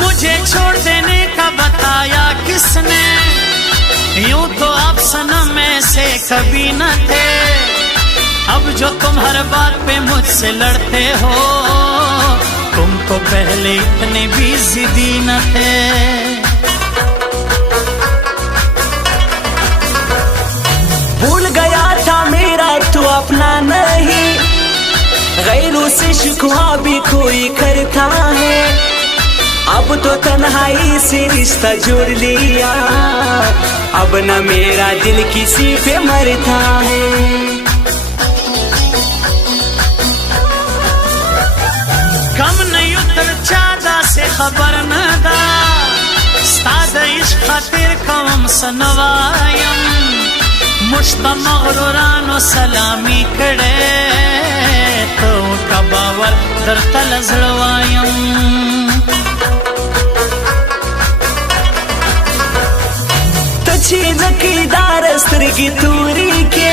मुझे छोड़ देने का बताया किसने यूं तो आप सनम ऐसे कभी न थे अब जो तुम हर बात पे मुझसे लड़ते हो तुम तो पहले इतने भी जिद्दी न थे भूल गया था मेरा तू अपना नहीं गैरों से शिकवा भी कोई करता है अब तो तन्हाई से रिश्ता जोड़ लिया अब न मेरा दिल किसी पे मरता है कम नहीं उतर चादा से खबर न दा स्ताद इश्क खातिर कम सनवायम मुश्त मगरूरानो सलामी कड़े तो कबावर दर तल जड़वायम चीज की दारस्तरगी तूरी के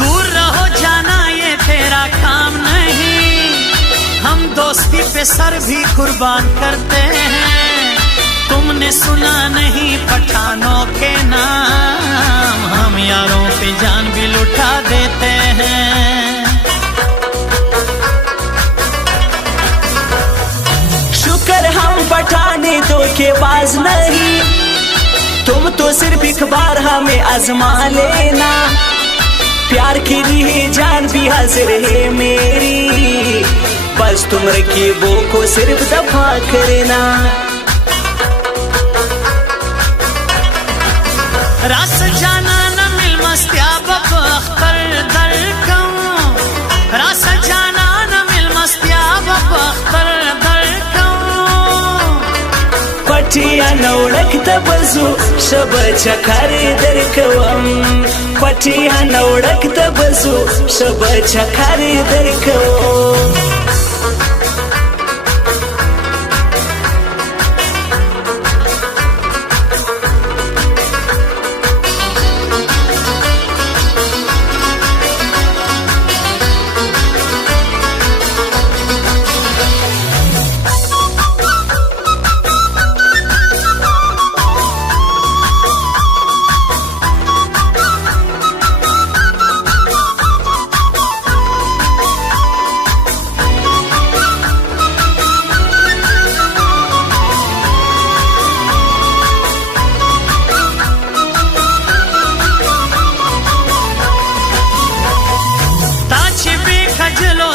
दूर रहो जाना ये तेरा काम नहीं हम दोस्ती पे सर भी कुर्बान करते हैं तुमने सुना नहीं पठानों के नाम हम यारों पे जान भी लुटा देते हैं शुक्र हम पठाने दो के बाज नहीं तुम तो सिर्फ एक बार हमें आजमा लेना प्यार के लिए जान भी हाजिर है मेरी बस तुम रकीबों को सिर्फ दफा करना रास जाना न मिल मस्तिया बख्तर दर कम रास जाना न मिल मस्तिया बख्तर दर कम पटिया नौड़क तबजू शब चकर दर कवम पटिया नौड़क तबजू शब चकर दर कवम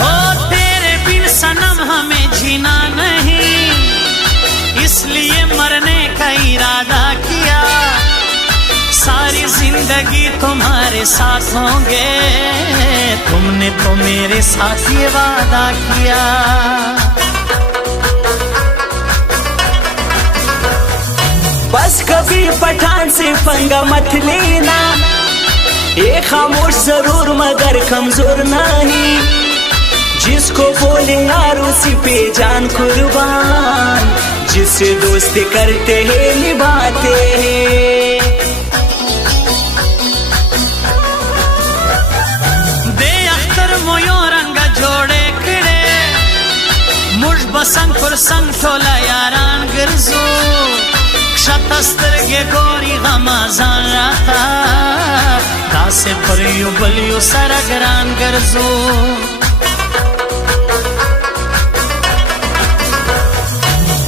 हो तेरे बिन सनम हमें जीना नहीं इसलिए मरने का इरादा किया सारी जिंदगी तुम्हारे साथ होंगे तुमने तो मेरे साथ ये वादा किया बस कभी पठान से पंगा मत लेना ये खामोश जरूर मगर कमजोर नहीं, जिसको बोले यार उसी पे जान कुर्बान, जिससे दोस्ती करते हैं निभाते हैं। दे अख्तर मोयो रंग जोड़े खड़े मुझ बसंग पर संग ठोला यारान गिरजो क्षतस्तर के गोरी गमाजान राता दासे पर यू बलियो सरगरान गिरजो।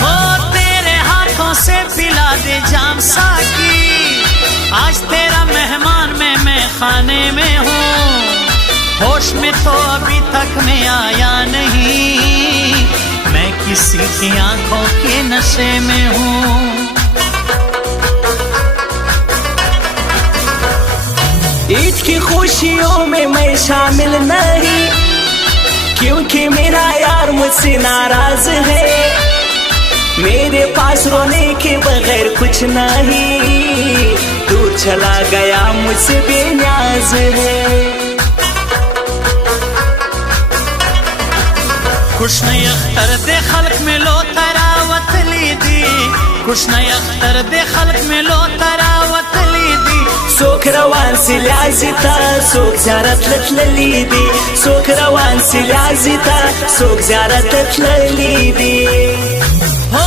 हो तेरे हाथों से पिला दे जाम साकी, आज तेरा मेहमान मैं खाने में हूँ, होश में तो अभी तक मैं आया नहीं, मैं किसी की आंखों के नशे में हूँ। ईद की खुशियों में मैं शामिल नहीं, क्योंकि मेरा यार मुझसे नाराज है, मेरे पास रोने के बगैर कुछ नहीं, दूर चला गया मुझसे बेनियाज है। कुछ नहीं अख्तर दे खल्क में लो तरावत ली दी, कुछ नहीं अख्तर दे खल्क में लो तरावत ली दी, सोख रवान से लियाजिता सोख ज़्यारत लतलली दी, सोख रवान से लियाजिता सोख ज़्यारत लतलली दी। हो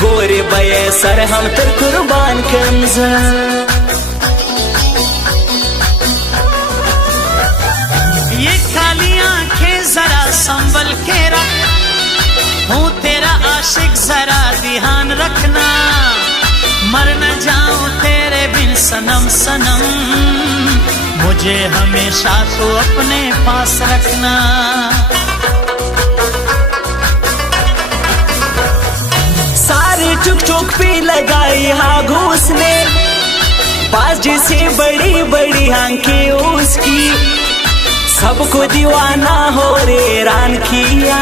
गोरे बये सर हम तर कुर्बान कमजा। ये खाली आंखें जरा संभल के रख, हूँ तेरा आशिक जरा ध्यान रखना, मर न जाऊं तेरे बिन सनम सनम, मुझे हमेशा तो अपने पास रखना। सारे टुक टुक पे लगाई हागोस ने, बाज जैसे बड़ी बड़ी आंखें उसकी, सबको दीवाना हो रेरान किया,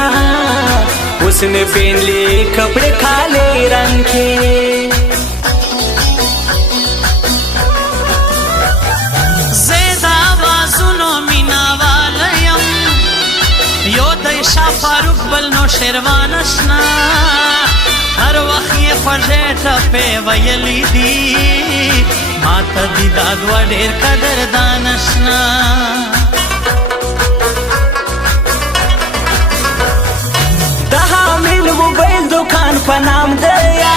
उसने पहन लिए कपड़े काले रंग के। ज़ेदा बाजुनो मीना वालयम यो दैशा फारूक बलनो शेरवान अशना, हर वक्त ये फजेटा पे वयली दी, माता दी दादवा ढेर कदर दानशना। दहा मिल मोबाइल दुकान पर नाम दया,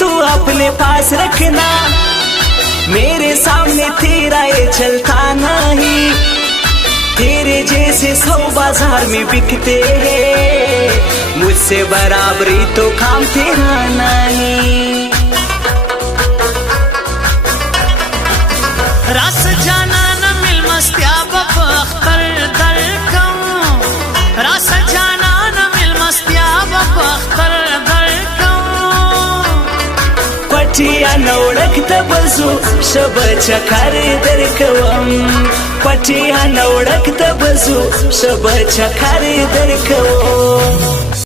तो अपने पास रखना मेरे सामने तेरा ये चलता नहीं तेरे जैसे 100 बाजार में बिकते हैं मुझसे बराबरी तो काम तेरा नहीं रास जाना न मिल मस्तिया बख्तर दर कम रास जाना न मिल मस्तिया बख्तर दर पटिया नौड़क तबजो शब चकर दर कवम पटिया नौड़क तबजो शब चकर दर कवम